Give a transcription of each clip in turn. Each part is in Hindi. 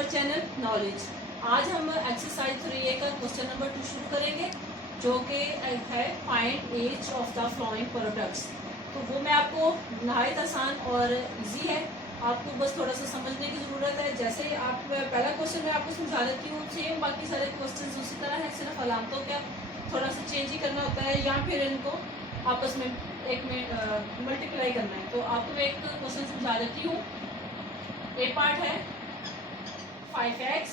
Our channel knowledge. आज हम एक्सरसाइज 3A का क्वेश्चन नंबर 2 शुरू करेंगे, जो कि है find each of the following products. तो वो मैं आपको नहायत आसान और इजी है, आपको बस थोड़ा सा समझने की ज़रूरत है। जैसे आप पहला क्वेश्चन मैं आपको समझा देती हूँ, सेम बाकी सारे क्वेश्चन उसी तरह है, सिर्फ अलामतों का थोड़ा सा चेंज ही करना होता है या फिर इनको आपस में एक में मल्टीप्लाई करना है। तो आपको मैं एक क्वेश्चन समझा देती हूँ। ए पार्ट है 5x।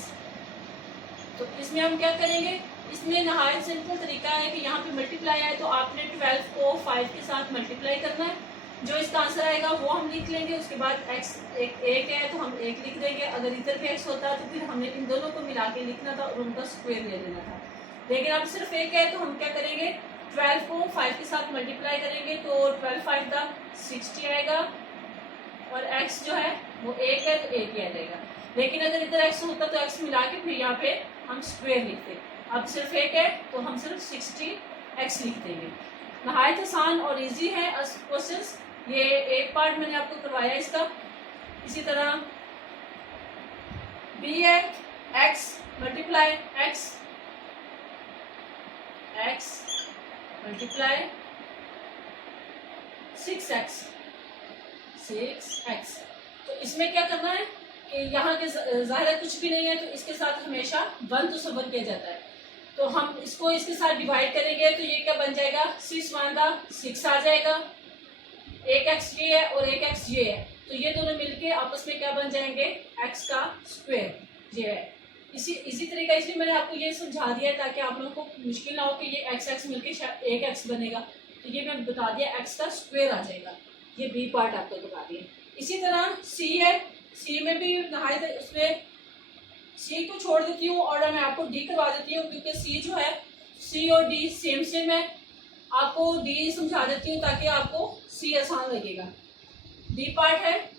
तो इसमें हम क्या करेंगे, इसमें नहायत सिंपल तरीका है कि यहाँ पे मल्टीप्लाई आए तो आपने 12 को 5 के साथ मल्टीप्लाई करना है। जो इसका आंसर आएगा वो हम लिख लेंगे। उसके बाद x एक है तो हम 1 लिख देंगे। अगर इधर भी x होता तो फिर हमने इन दोनों को मिला के लिखना था और उनका स्क्वायर ले लेना था। लेकिन अब सिर्फ 1 है तो हम क्या करेंगे, 12 को 5 के साथ मल्टीप्लाई करेंगे तो 12 5 दा 60 आएगा और x जो है वो 1 है तो 1 ही आ जाएगा। लेकिन अगर इधर x होता तो x मिला के फिर यहाँ पे हम स्क्वायर लिखते। अब सिर्फ 1 है तो हम सिर्फ 60x लिख देंगे। नहायत आसान और इजी है क्वेश्चंस। ये एक पार्ट मैंने आपको करवाया इसका। इसी तरह b है x multiply x multiply 6x। तो इसमें क्या करना है कि यहाँ के ज़ाहिर कुछ भी नहीं है तो इसके साथ हमेशा 1 तो सबर किया जाता है। तो हम इसको इसके साथ डिवाइड करेंगे तो ये क्या बन जाएगा, 6 × 6 आ जाएगा। एक x ये है और एक x ये है, तो ये दोनों मिलके आपस में क्या बन जाएंगे, x का स्क्वायर ये है। इसी तरीका इसलिए मैंने आपको ये समझा दिया है ताकि आप लोगों को मुश्किल ना हो कि ये x मिलके एक x बनेगा। तो ये मैं बता दिया x का स्क्वायर आ जाएगा। ये बी पार्ट आपको बता दिया। इसी तरह सी है, सी में भी नहायत, उसमें सी को छोड़ देती हूँ और मैं आपको डी करवा देती हूँ क्योंकि सी जो है, सी और डी सेम है। आपको डी समझा देती हूँ ताकि आपको सी आसान लगेगा। डी पार्ट है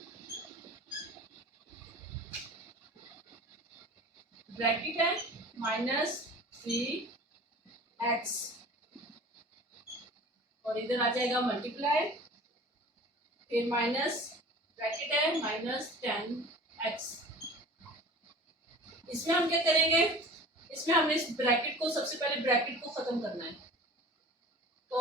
ब्रैकेट है -3x और इधर आ जाएगा मल्टीप्लाई, फिर माइनस ब्रैकेट है -10x। इसमें हम क्या करेंगे, इसमें हमने इस ब्रैकेट को सबसे पहले ब्रैकेट को खत्म करना है। तो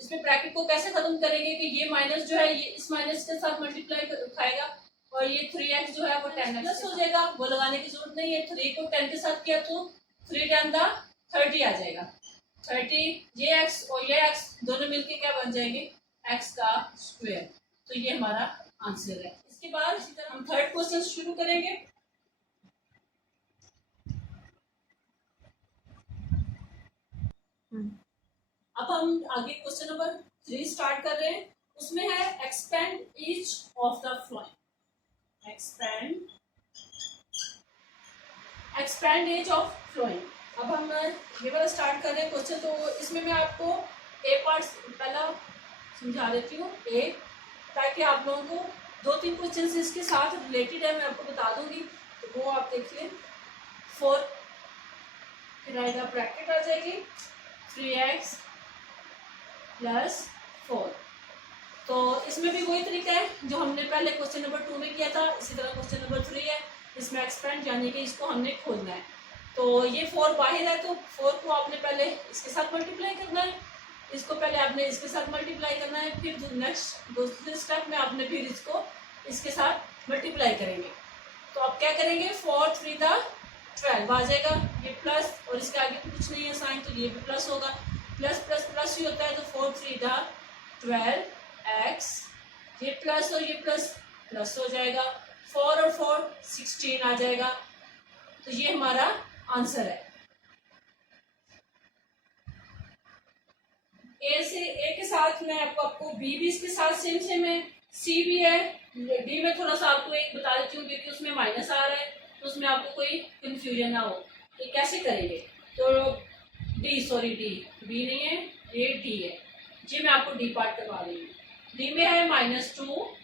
इसमें ब्रैकेट को कैसे खत्म करेंगे कि ये माइनस जो है ये इस माइनस के साथ मल्टीप्लाई खाएगा और ये 3x जो है वो 10x हो जाएगा। वो लगाने की जरूरत नहीं है। 3 को 10 के साथ किया तो 3 10 30 आ जाएगा। 30 ये x और ये x दोनों मिलके क्या बन जाएंगे, x का स्क्वायर। तो ये हमारा आंसर है। इसके बाद इसी तरह हम थर्ड क्वेश्चन शुरू करेंगे। अब हम आगे क्वेश्चन नंबर 3 स्टार्ट कर रहे हैं। उसमें है expand each of the following. Expand each of following. अब हम ये वाला स्टार्ट कर रहे हैं क्वेश्चन। तो इसमें मैं आपको ए पार्ट पहला समझा देती हूँ ए, ताकि आप लोगों को 2-3 क्वेश्चन इसके साथ रिलेटेड है, मैं आपको बता दूंगी तो वो आप देख लें। 4 फिर आएगा ब्रैकेट आ जाएगी 3x + 4। तो इसमें भी वही तरीका है जो हमने पहले क्वेश्चन नंबर 2 में किया था। इसी तरह क्वेश्चन नंबर 3 है, इसमें एक्सपेंड यानी कि इसको हमने खोजना है। तो ये 4 बाहर है तो 4 को आपने पहले इसके साथ मल्टीप्लाई करना है, इसको पहले आपने इसके साथ मल्टीप्लाई करना है, फिर नेक्स्ट दूसरे स्टेप में आपने फिर इसको इसके साथ मल्टीप्लाई करेंगे। तो आप क्या करेंगे, 4 3 दा 12 आ जाएगा। ये प्लस और इसके आगे कुछ नहीं है साइन, तो ये भी प्लस होगा। प्लस प्लस प्लस ही होता है तो 4 3 दा 12x, ये प्लस और ये प्लस प्लस हो जाएगा। 4 और 4 16 आ जाएगा। तो ये हमारा आंसर है। ए के साथ मैं आपको बी भी इसके साथ सेम है, सी भी है। डी में थोड़ा सा आपको एक बता देती हूँ क्योंकि उसमें माइनस आ रहा है तो उसमें आपको कोई कंफ्यूजन ना हो। तो कैसे करेंगे, तो डी बी नहीं है, ये डी है जी। मैं आपको डी पार्ट करवा रही हूँ। डी में है -2,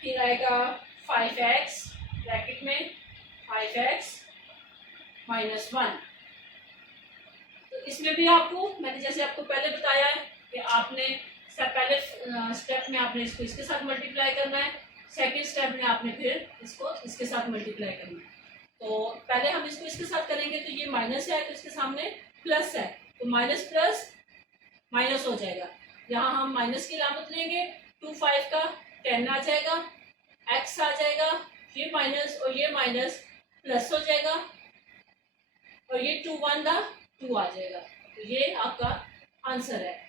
फिर आएगा 5x ब्रैकेट में 5x -1। तो इसमें भी आपको मैंने जैसे आपको पहले बताया है कि आपने पहले स्टेप में आपने इसको इसके साथ मल्टीप्लाई करना है सेकेंड स्टेप में आपने फिर इसको इसके साथ मल्टीप्लाई करना है। तो पहले हम इसको इसके साथ करेंगे, तो ये माइनस है तो इसके सामने प्लस है, तो माइनस प्लस माइनस हो जाएगा। यहाँ हम माइनस की अलामत लेंगे, 2 5 का 10 आ जाएगा, एक्स आ जाएगा, ये माइनस और ये माइनस प्लस हो जाएगा, और ये 2 1 का 2 आ जाएगा। तो ये आपका आंसर है।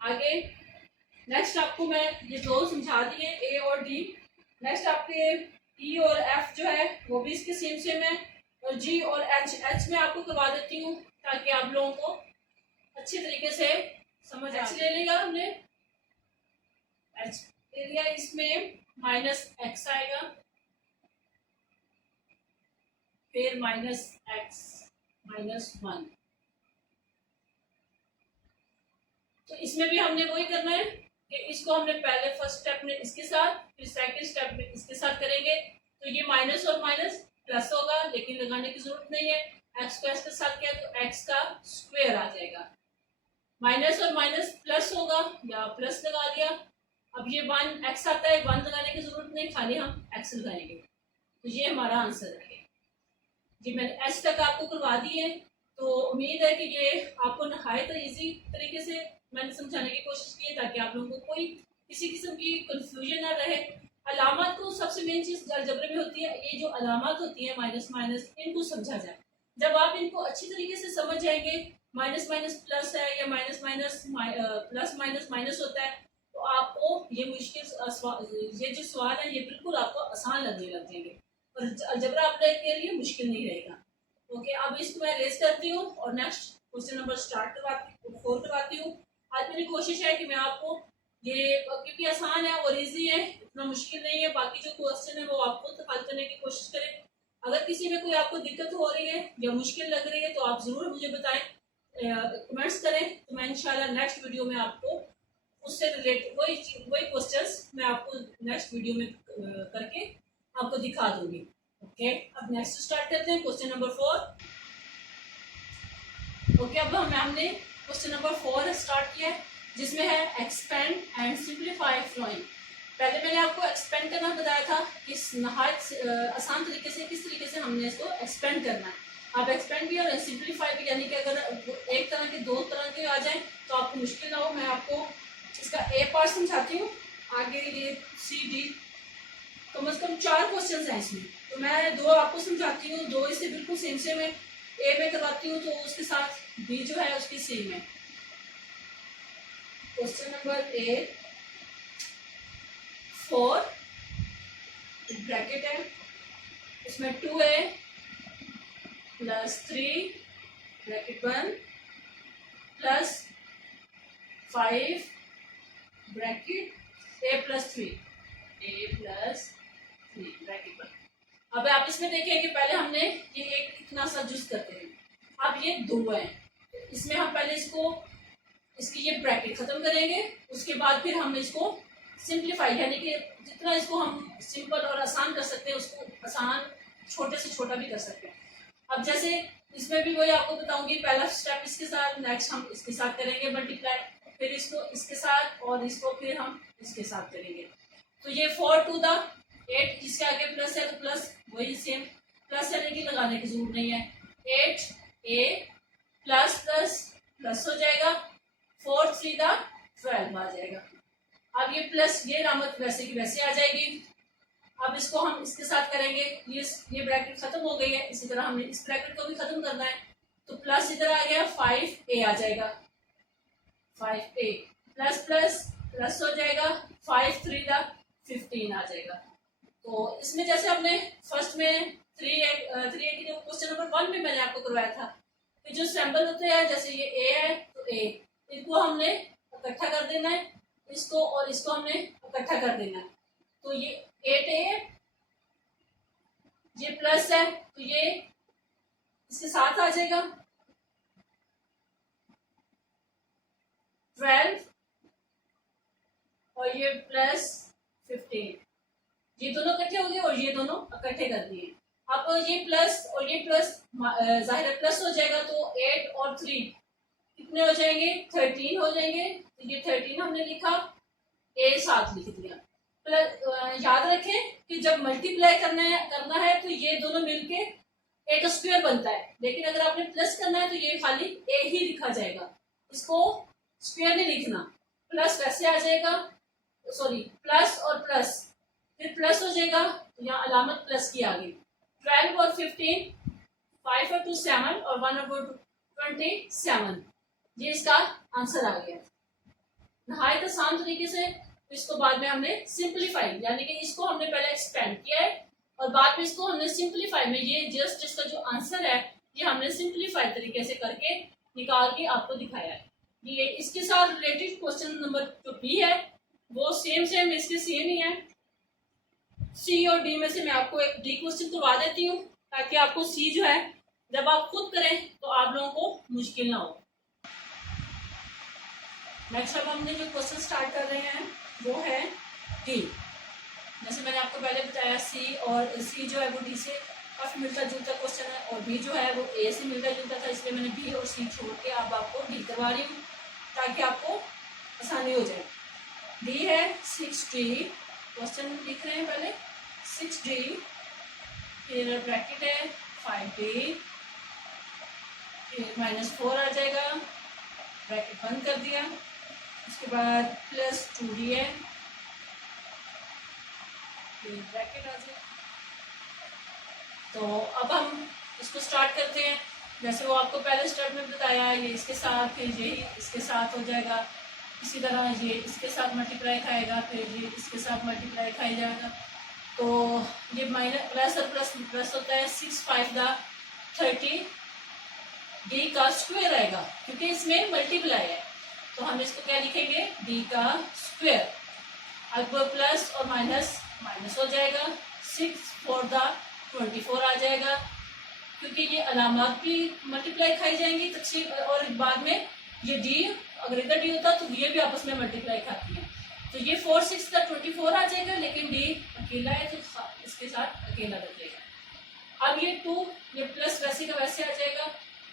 आगे नेक्स्ट आपको मैं ये दो समझा दिए, ए और डी। नेक्स्ट आपके ई और एफ जो है वो भी इसके सेम सेम है, और जी और एच में आपको करवा देती हूँ ताकि आप लोगों को अच्छे तरीके से समझ आ। ले लेगा हमने एच ले लिया, इसमें माइनस एक्स आएगा, फिर माइनस एक्स माइनस 1। तो इसमें भी हमने वही करना है कि इसको हमने पहले फर्स्ट स्टेप में इसके साथ, फिर सेकंड स्टेप में इसके साथ करेंगे। तो ये माइनस और माइनस प्लस होगा, लेकिन लगाने की जरूरत नहीं है। एक्स को एक्स के साथ किया तो एक्स का स्क्वायर आ जाएगा। माइनस और माइनस प्लस होगा या प्लस लगा दिया। अब ये 1 एक्स आता है, 1 लगाने की जरूरत नहीं, खाली हम एक्स लगाएंगे। तो ये हमारा आंसर है। जी मैंने एच तक आपको करवा दी है, तो उम्मीद है कि ये आपको नहायत इजी तरीके से मैंने समझाने की कोशिश की है ताकि आप लोगों को कोई किसी किस्म की कंफ्यूजन ना रहे। अलामत को सबसे मेन चीज अलजबरे में होती है, ये जो अलामत होती है माइनस माइनस, इनको समझा जाए। जब आप इनको अच्छी तरीके से समझ जाएंगे, माइनस माइनस प्लस है या minus minus plus minus minus होता है, तो आपको ये मुश्किल ये जो सवाल है ये बिल्कुल आपको आसान लगने लग जाएंगे और अलजबरा आपके लिए मुश्किल नहीं रहेगा। ओके, अब इसको मैं रेस करती हूँ और नेक्स्ट क्वेश्चन नंबर स्टार्ट करवाती 4 करवाती हूँ। आज मेरी कोशिश है कि मैं आपको ये, क्योंकि आसान है और इजी है, इतना मुश्किल नहीं है। बाकी जो क्वेश्चन है वो आप खुद हल करने की कोशिश करें। अगर किसी में कोई आपको दिक्कत हो रही है या मुश्किल लग रही है तो आप ज़रूर मुझे बताएं, कमेंट्स करें, तो मैं इंशाल्लाह नेक्स्ट वीडियो में आपको उससे रिलेटेड वही क्वेश्चंस मैं आपको नेक्स्ट वीडियो में करके आपको दिखा दूंगी। ओके, अब नेक्स्ट स्टार्ट करते हैं क्वेश्चन नंबर 4। ओके, अब हमने क्वेश्चन नंबर 4 स्टार्ट किया है, जिसमें है एक्सपेंड एंड सिंप्लीफाई फ्लोइंग। पहले मैंने आपको एक्सपेंड करना बताया था, किस नहायत आसान तरीके से किस तरीके से हमने इसको एक्सपेंड करना है। आप एक्सपेंड भी और सिंप्लीफाई भी, यानी कि अगर एक तरह के 2 तरह के आ जाए तो आपको मुश्किल ना हो। मैं आपको इसका ए पार्ट समझाती हूँ, आगे ये सी डी कम से कम 4 क्वेश्चन हैं इसमें, तो मैं 2 आपको समझाती हूँ, 2 इससे बिल्कुल सेम सेम है। ए में करवाती हूँ तो उसके साथ बी जो है उसकी सेम है। क्वेश्चन नंबर ए 4 ब्रैकेट है, इसमें 2a plus 3 bracket 1 plus 5 bracket a plus 3 bracket 1। अब आप इसमें देखिए कि पहले हमने ये एक इतना सा जुज करते हैं, अब ये 2 है, इसमें हम पहले इसकी ये ब्रैकेट खत्म करेंगे, उसके बाद फिर हम इसको सिंप्लीफाई, यानी कि जितना इसको हम सिंपल और आसान कर सकते हैं उसको आसान छोटे से छोटा भी कर सकते हैं। अब जैसे इसमें भी वही आपको बताऊंगी, पहला स्टेप इसके साथ, नेक्स्ट हम इसके साथ करेंगे मल्टीप्लाई, फिर इसको इसके साथ और इसको फिर हम इसके साथ करेंगे। तो ये 4 टू द 8, जिसके आगे प्लस है तो प्लस वही सेम प्लस है, लेकिन लगाने की जरूरत नहीं है। 8a प्लस प्लस प्लस हो जाएगा, 4 3 द 12 आ जाएगा। अब ये प्लस ये रामत वैसे की वैसे आ जाएगी। अब इसको हम इसके साथ करेंगे, ये ब्रैकेट खत्म हो गई है, इसी तरह हमने इस ब्रैकेट को भी खत्म करना है, तो प्लस इधर आ गया 5a आ जाएगा, 5a प्लस प्लस प्लस हो जाएगा, 5 3 द 15 आ जाएगा। तो इसमें जैसे हमने फर्स्ट में 3a की जो क्वेश्चन नंबर 1 में मैंने आपको करवाया था, तो जो सिंबल होते हैं जैसे ये a है तो a, इनको हमने इकट्ठा कर देना है, इसको और इसको हमने इकट्ठा कर देना है। तो ये 8a, ये प्लस है तो ये इसके साथ आ जाएगा, 12 और ये प्लस 15, ये दोनों इकट्ठे हो गए और ये दोनों इकट्ठे कर दिए। अब ये प्लस और ये प्लस जाहिर प्लस हो जाएगा, तो 8 और 3 कितने हो जाएंगे, 13 हो जाएंगे। तो ये 13 हमने लिखा, ए साथ लिख दिया। प्लस याद रखें कि जब मल्टीप्लाई करना है तो ये दोनों मिलके एक स्क्वायर बनता है, लेकिन अगर आपने प्लस करना है तो ये खाली ए ही लिखा जाएगा, इसको स्क्वायर नहीं लिखना। प्लस वैसे आ जाएगा, सॉरी प्लस और प्लस, फिर प्लस हो जाएगा, यहाँ अलामत प्लस की आ गई। 12 और 15, 5 और 2 7 और 1 और 27, ये इसका आंसर आ गया। नहायत आसान तरीके से। इसको बाद में हमने सिंप्लीफाई, यानी कि इसको हमने पहले एक्सपेंड किया है और बाद में इसको हमने सिंप्लीफाई में, ये जस्ट इसका जो आंसर है ये हमने सिंप्लीफाई तरीके से करके निकाल के आपको दिखाया है। ये इसके साथ रिलेटेड क्वेश्चन नंबर जो बी है वो सेम इसके सेम ही है। सी और डी में से मैं आपको एक डी क्वेश्चन करवा देती हूँ, ताकि आपको सी जो है जब आप खुद करें तो आप लोगों को मुश्किल ना हो। नेक्स्ट अब हमने जो क्वेश्चन स्टार्ट कर रहे हैं वो है डी। जैसे मैंने आपको पहले बताया सी और सी जो है वो डी से काफी मिलता जुलता क्वेश्चन है, और बी जो है वो ए से मिलता जुलता था, इसलिए मैंने बी और सी छोड़ के अब आपको डी करवा रही हूँ ताकि आपको आसानी हो जाए। डी है 6D, क्वेश्चन लिख रहे हैं पहले 6D, फिर ब्रैकेट है 5D, फिर -4 आ जाएगा, ब्रैकेट बंद कर दिया, उसके बाद प्लस 2D है, फिर ब्रैकेट आ जाएगा। तो अब हम इसको स्टार्ट करते हैं। जैसे वो आपको पहले स्टेप में बताया, ये इसके साथ, फिर ये इसके साथ हो जाएगा, इसी तरह ये इसके साथ मल्टीप्लाई खाएगा, फिर ये इसके साथ मल्टीप्लाई खाई जाएगा। तो ये माइनस प्लस और प्लस प्लस होता है 6 5 30 डी का स्क्वायर आएगा, क्योंकि इसमें मल्टीप्लाई है तो हम इसको क्या लिखेंगे, डी का स्क्वायर। अब प्लस और माइनस माइनस हो जाएगा, 6 4 24 आ जाएगा, क्योंकि ये अलामत भी मल्टीप्लाई खाई जाएंगी तकसीर, और बाद में ये डी, अगर इधर डी होता तो ये भी आपस में मल्टीप्लाई खाती है। तो ये 4 6 24 आ जाएगा, लेकिन डी अकेला है तो इसके साथ अकेला रखेगा। अब ये 2, ये प्लस वैसे का वैसे आ जाएगा,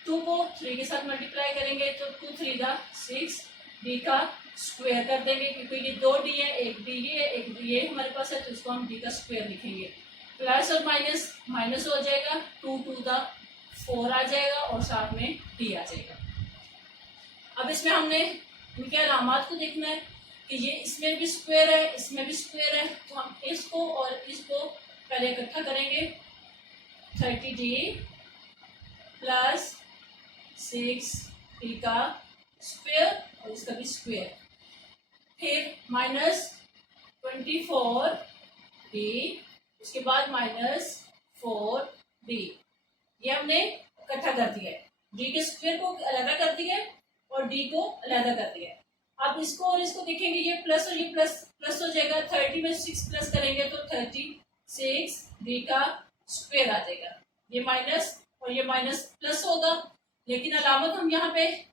2 को 3 के साथ मल्टीप्लाई करेंगे तो 2 3 6 डी का स्क्वायर कर देंगे, क्योंकि ये 2 डी है, एक डी ये है, एक डी ये हमारे पास है, तो इसको हम डी का स्क्वायर लिखेंगे। प्लस और माइनस माइनस हो जाएगा, 2 2 4 आ जाएगा और साथ में डी आ जाएगा। अब इसमें हमने इनके अलामात को देखना है कि ये इसमें भी स्क्वायर है, इसमें भी स्क्वायर है, तो हम इसको और इसको पहले इकट्ठा करेंगे। 30D प्लस 6D का स्क्वायर और इसका भी स्क्वायर, फिर -24D, उसके बाद -4D, ये हमने इकट्ठा कर दिया है। डी के स्क्वायर को अलग कर दिया है और डी को अलग कर दिया है। अब इसको और इसको देखेंगे, ये प्लस और ये प्लस प्लस हो जाएगा, 30 में 6 प्लस करेंगे तो 36 डी का स्क्वायर आ जाएगा। ये माइनस और ये माइनस प्लस होगा, लेकिन अलामत हम यहाँ पे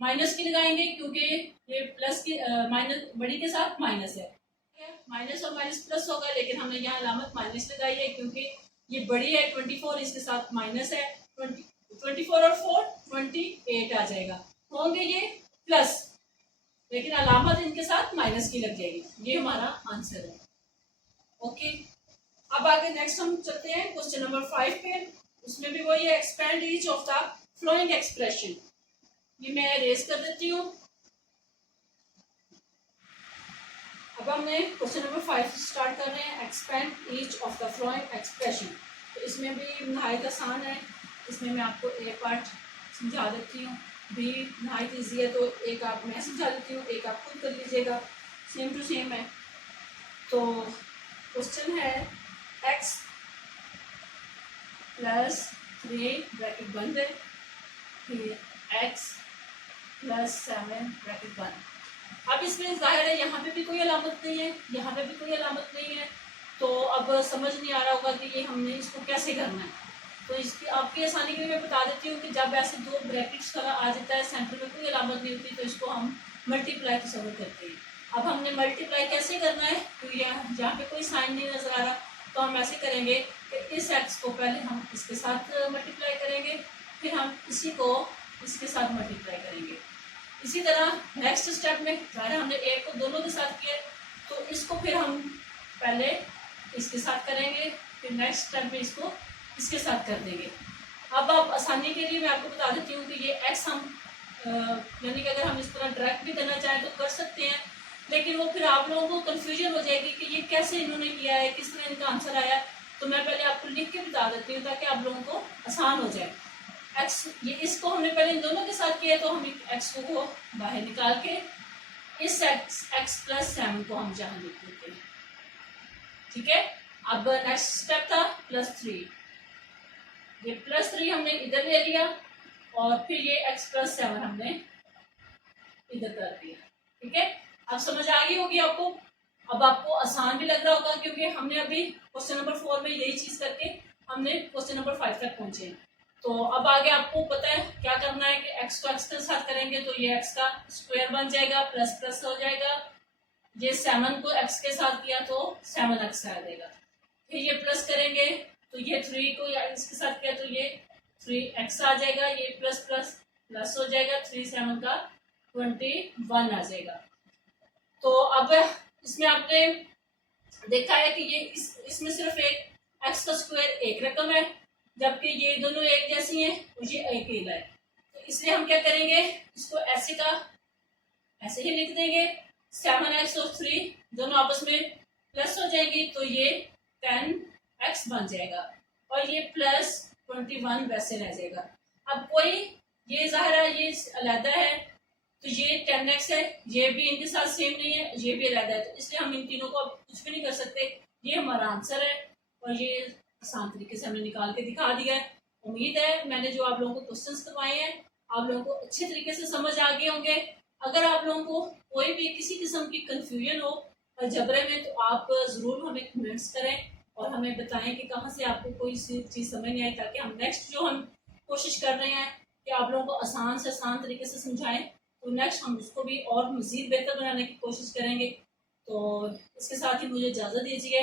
माइनस की लगाएंगे, क्योंकि ये प्लस की माइनस बड़ी के साथ माइनस है, माइनस और माइनस प्लस होगा, लेकिन हमने यहाँ अलामत माइनस लगाई है क्योंकि ये बड़ी है 24, इसके साथ माइनस है 24 और 4 28 आ जाएगा, होंगे ये प्लस, लेकिन अलामत इनके साथ माइनस की लग जाएगी। ये हमारा आंसर है। ओके, अब आगे नेक्स्ट हम चलते हैं क्वेश्चन नंबर 5 पे। उसमें भी वही है, expand each of the flowing expression. ये मैं रेज कर देती हूँ। अब हमने क्वेश्चन नंबर 5 स्टार्ट कर रहे हैं, expand each of the flowing expression. तो इसमें भी नहायत आसान है, इसमें मैं आपको एक पार्ट समझा देती हूँ, भी नहायत ईजी है, तो एक आप मैं समझा देती हूँ, एक आप खुद कर लीजिएगा, सेम टू सेम है। तो क्वेश्चन है x प्लस 3 ब्रैकेट बंद है, फिर x प्लस 7 ब्रैकेट बंद। अब इसमें जाहिर है यहाँ पे भी कोई अलामत नहीं है, यहाँ पे भी कोई अलामत नहीं है, तो अब समझ नहीं आ रहा होगा कि ये हमने इसको कैसे करना है। तो इसकी आपकी आसानी के लिए मैं बता देती हूँ कि जब ऐसे दो ब्रैकेट्स का आ जाता है, सेंटर में कोई अलामत नहीं होती, तो इसको हम मल्टीप्लाई तस्वर करते हैं। अब हमने मल्टीप्लाई कैसे करना है, तो यहाँ पे कोई साइन नहीं नजर आ रहा, तो हम ऐसे करेंगे कि इस एक्स को पहले हम इसके साथ मल्टीप्लाई करेंगे, फिर हम इसी को इसके साथ मल्टीप्लाई करेंगे। इसी तरह नेक्स्ट स्टेप में ज़ाहिर हमने ए को दोनों के साथ किया, तो इसको फिर हम पहले इसके साथ करेंगे, फिर नेक्स्ट स्टेप में इसको इसके साथ कर देंगे। अब आप आसानी के लिए मैं आपको बता देती हूँ कि ये एक्स हम यानी कि अगर हम इस तरह डायरेक्ट भी करना चाहें तो कर सकते हैं, लेकिन वो फिर आप लोगों को कन्फ्यूजन हो जाएगी कि ये कैसे इन्होंने किया है, किस तरह इनका आंसर आया। तो मैं पहले आपको लिख के बता देती हूँ ताकि आप लोगों को आसान हो जाए। एक्स ये इसको हमने पहले इन दोनों के साथ किया, तो हम एक्स को बाहर निकाल के इस एक्स प्लस 7 को हम जहाँ लिख देते हैं। ठीक है, अब नेक्स्ट स्टेप था +3। ये +3 हमने इधर ले लिया और फिर ये x + 7 हमने इधर कर दिया। ठीक है, अब समझ आ गई होगी आपको। अब आपको आसान भी लग रहा होगा क्योंकि हमने अभी क्वेश्चन नंबर 4 में यही चीज करके हमने क्वेश्चन नंबर 5 तक पहुंचे। तो अब आगे आपको पता है क्या करना है कि x को x के साथ करेंगे तो ये x का स्क्वायर बन जाएगा, प्लस प्लस हो जाएगा। ये 7 को x के साथ किया तो 7x आ जाएगा। फिर ये प्लस करेंगे तो ये 3 को इसके साथ किया तो ये 3x आ जाएगा। ये प्लस प्लस प्लस हो जाएगा, 3 7 का 21 आ जाएगा। तो अब इसमें आपने देखा है कि ये इसमें सिर्फ एक x का स्क्वायर एक रकम है, जबकि ये दोनों एक जैसी हैं और ये अकेला है। तो इसलिए हम क्या करेंगे, इसको ऐसे का ऐसे ही लिख देंगे। 7x और 3 दोनों आपस में प्लस हो जाएंगी तो ये 10x बन जाएगा और ये प्लस 21 वैसे रह जाएगा। अब कोई ये ज़ाहिर है ये अलग है तो ये 10x है, ये भी इनके साथ सेम नहीं है, ये भी अलग है, तो इसलिए हम इन तीनों को अब कुछ भी नहीं कर सकते। ये हमारा आंसर है और ये आसान तरीके से हमने निकाल के दिखा दिया है। उम्मीद है मैंने जो आप लोगों को क्वेश्चंस करवाए हैं आप लोगों को अच्छे तरीके से समझ आ गए होंगे। अगर आप लोगों को कोई भी किसी किस्म की कंफ्यूजन हो अलजबरे में तो आप ज़रूर हमें कमेंट्स करें और हमें बताएं कि कहाँ से आपको कोई चीज़ समझ नहीं आई, ताकि हम नेक्स्ट जो हम कोशिश कर रहे हैं कि आप लोगों को आसान से आसान तरीके से समझाएं, तो नेक्स्ट हम उसको भी और मज़ीद बेहतर बनाने की कोशिश करेंगे। तो इसके साथ ही मुझे इजाज़त दीजिए।